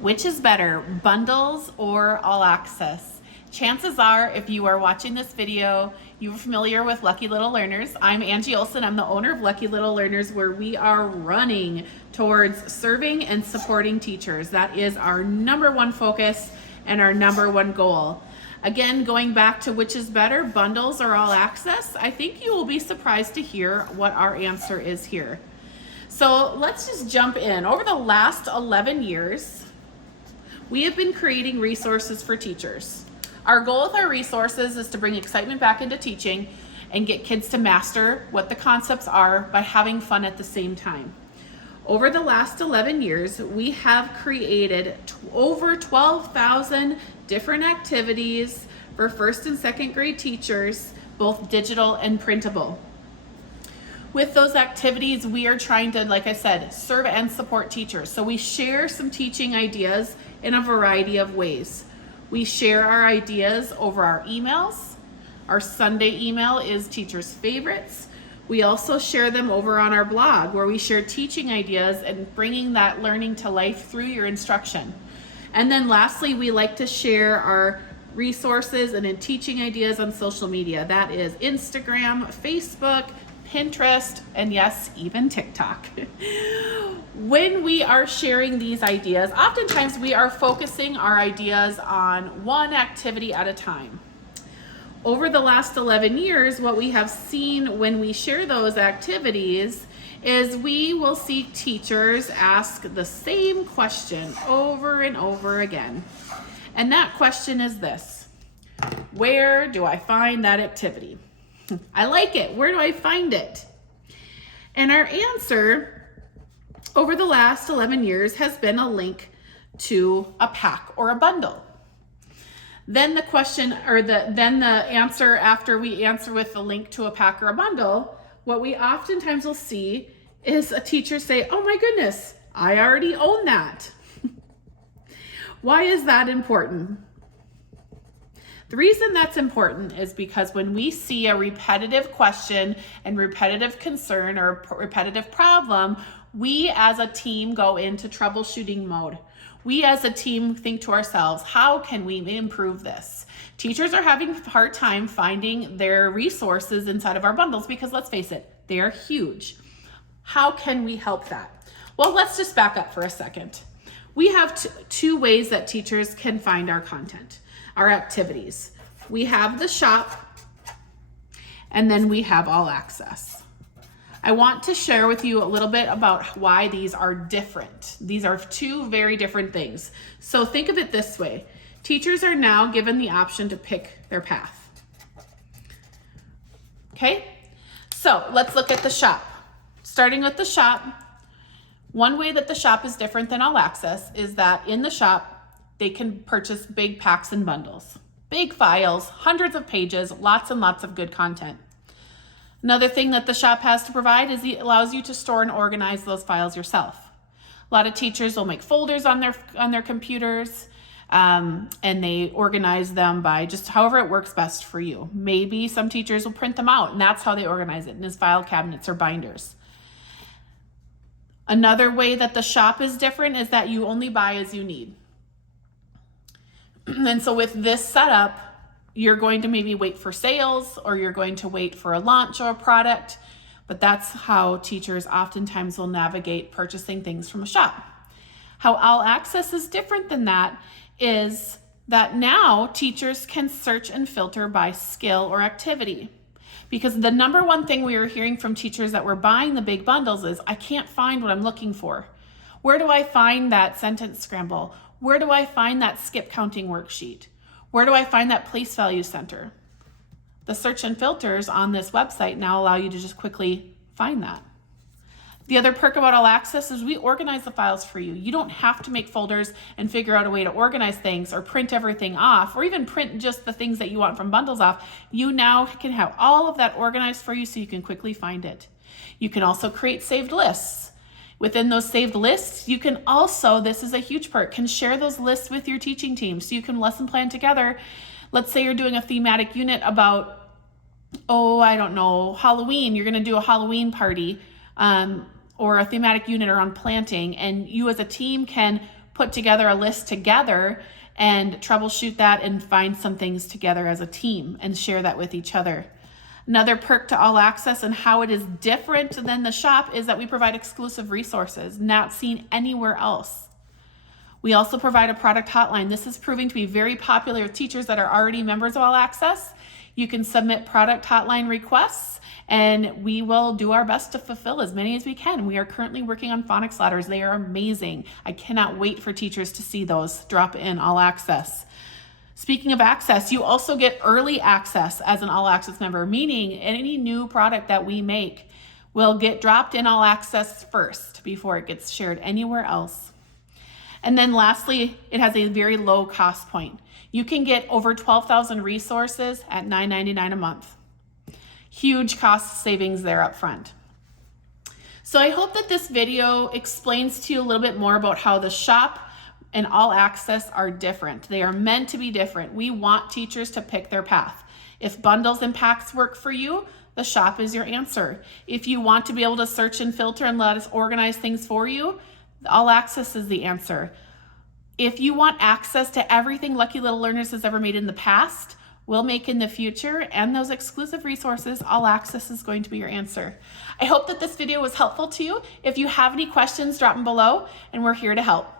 Which is better, bundles or all access? Chances are, if you are watching this video, you are familiar with Lucky Little Learners. I'm Angie Olson. I'm the owner of Lucky Little Learners, where we are running towards serving and supporting teachers. That is our number one focus and our number one goal. Again, going back to which is better, bundles or all access, I think you will be surprised to hear what our answer is here. So let's just jump in. Over the last 11 years, we have been creating resources for teachers. Our goal with our resources is to bring excitement back into teaching and get kids to master what the concepts are by having fun at the same time. Over the last 11 years, we have created over 12,000 different activities for first and second grade teachers, both digital and printable. With those activities, we are trying to, like I said, serve and support teachers. So we share some teaching ideas in a variety of ways. We share our ideas over our emails. Our Sunday email is Teachers' Favorites. We also share them over on our blog, where we share teaching ideas and bringing that learning to life through your instruction. And then lastly, we like to share our resources and teaching ideas on social media. That is Instagram, Facebook, Pinterest, and yes, even TikTok. When we are sharing these ideas, oftentimes we are focusing our ideas on one activity at a time. Over the last 11 years, what we have seen when we share those activities is we will see teachers ask the same question over and over again. And that question is this: where do I find that activity? I like it. Where do I find it? And our answer over the last 11 years has been a link to a pack or a bundle. Then the question, or the answer after we answer with the link to a pack or a bundle, what we oftentimes will see is a teacher say, "Oh my goodness, I already own that." Why is that important? The reason that's important is because when we see a repetitive question and repetitive concern or repetitive problem, we as a team go into troubleshooting mode. We as a team think to ourselves, how can we improve this? Teachers are having a hard time finding their resources inside of our bundles because, let's face it, they are huge. How can we help that? Well, let's just back up for a second. We have two ways that teachers can find our content, our activities. We have the shop, and then we have all access. I want to share with you a little bit about why these are different. These are two very different things. So think of it this way. Teachers are now given the option to pick their path. Okay, so let's look at the shop. Starting with the shop, one way that the shop is different than all access is that in the shop, they can purchase big packs and bundles, big files, hundreds of pages, lots and lots of good content. Another thing that the shop has to provide is it allows you to store and organize those files yourself. A lot of teachers will make folders on their computers, and they organize them by just however it works best for you. Maybe some teachers will print them out, and that's how they organize it, in as file cabinets or binders. Another way that the shop is different is that you only buy as you need. And so with this setup, you're going to maybe wait for sales, or you're going to wait for a launch or a product, but that's how teachers oftentimes will navigate purchasing things from a shop. How all access is different than that is that now teachers can search and filter by skill or activity. Because the number one thing we are hearing from teachers that were buying the big bundles is, I can't find what I'm looking for. Where do I find that sentence scramble? Where do I find that skip counting worksheet? Where do I find that place value center? The search and filters on this website now allow you to just quickly find that. The other perk about all access is we organize the files for you. You don't have to make folders and figure out a way to organize things or print everything off, or even print just the things that you want from bundles off. You now can have all of that organized for you so you can quickly find it. You can also create saved lists. Within those saved lists, you can also, this is a huge perk, can share those lists with your teaching team so you can lesson plan together. Let's say you're doing a thematic unit about, I don't know, Halloween. You're going to do a Halloween party or a thematic unit around planting, and you as a team can put together a list together and troubleshoot that and find some things together as a team and share that with each other. Another perk to All Access and how it is different than the shop is that we provide exclusive resources not seen anywhere else. We also provide a product hotline. This is proving to be very popular with teachers that are already members of All Access. You can submit product hotline requests and we will do our best to fulfill as many as we can. We are currently working on phonics ladders. They are amazing. I cannot wait for teachers to see those drop in All Access. Speaking of access, you also get early access as an All Access member, meaning any new product that we make will get dropped in All Access first before it gets shared anywhere else. And then lastly, it has a very low cost point. You can get over 12,000 resources at $9.99 a month. Huge cost savings there up front. So I hope that this video explains to you a little bit more about how the shop and All Access are different. They are meant to be different. We want teachers to pick their path. If bundles and packs work for you, the shop is your answer. If you want to be able to search and filter and let us organize things for you, All Access is the answer. If you want access to everything Lucky Little Learners has ever made in the past, will make in the future, and those exclusive resources, All Access is going to be your answer. I hope that this video was helpful to you. If you have any questions, drop them below, and we're here to help.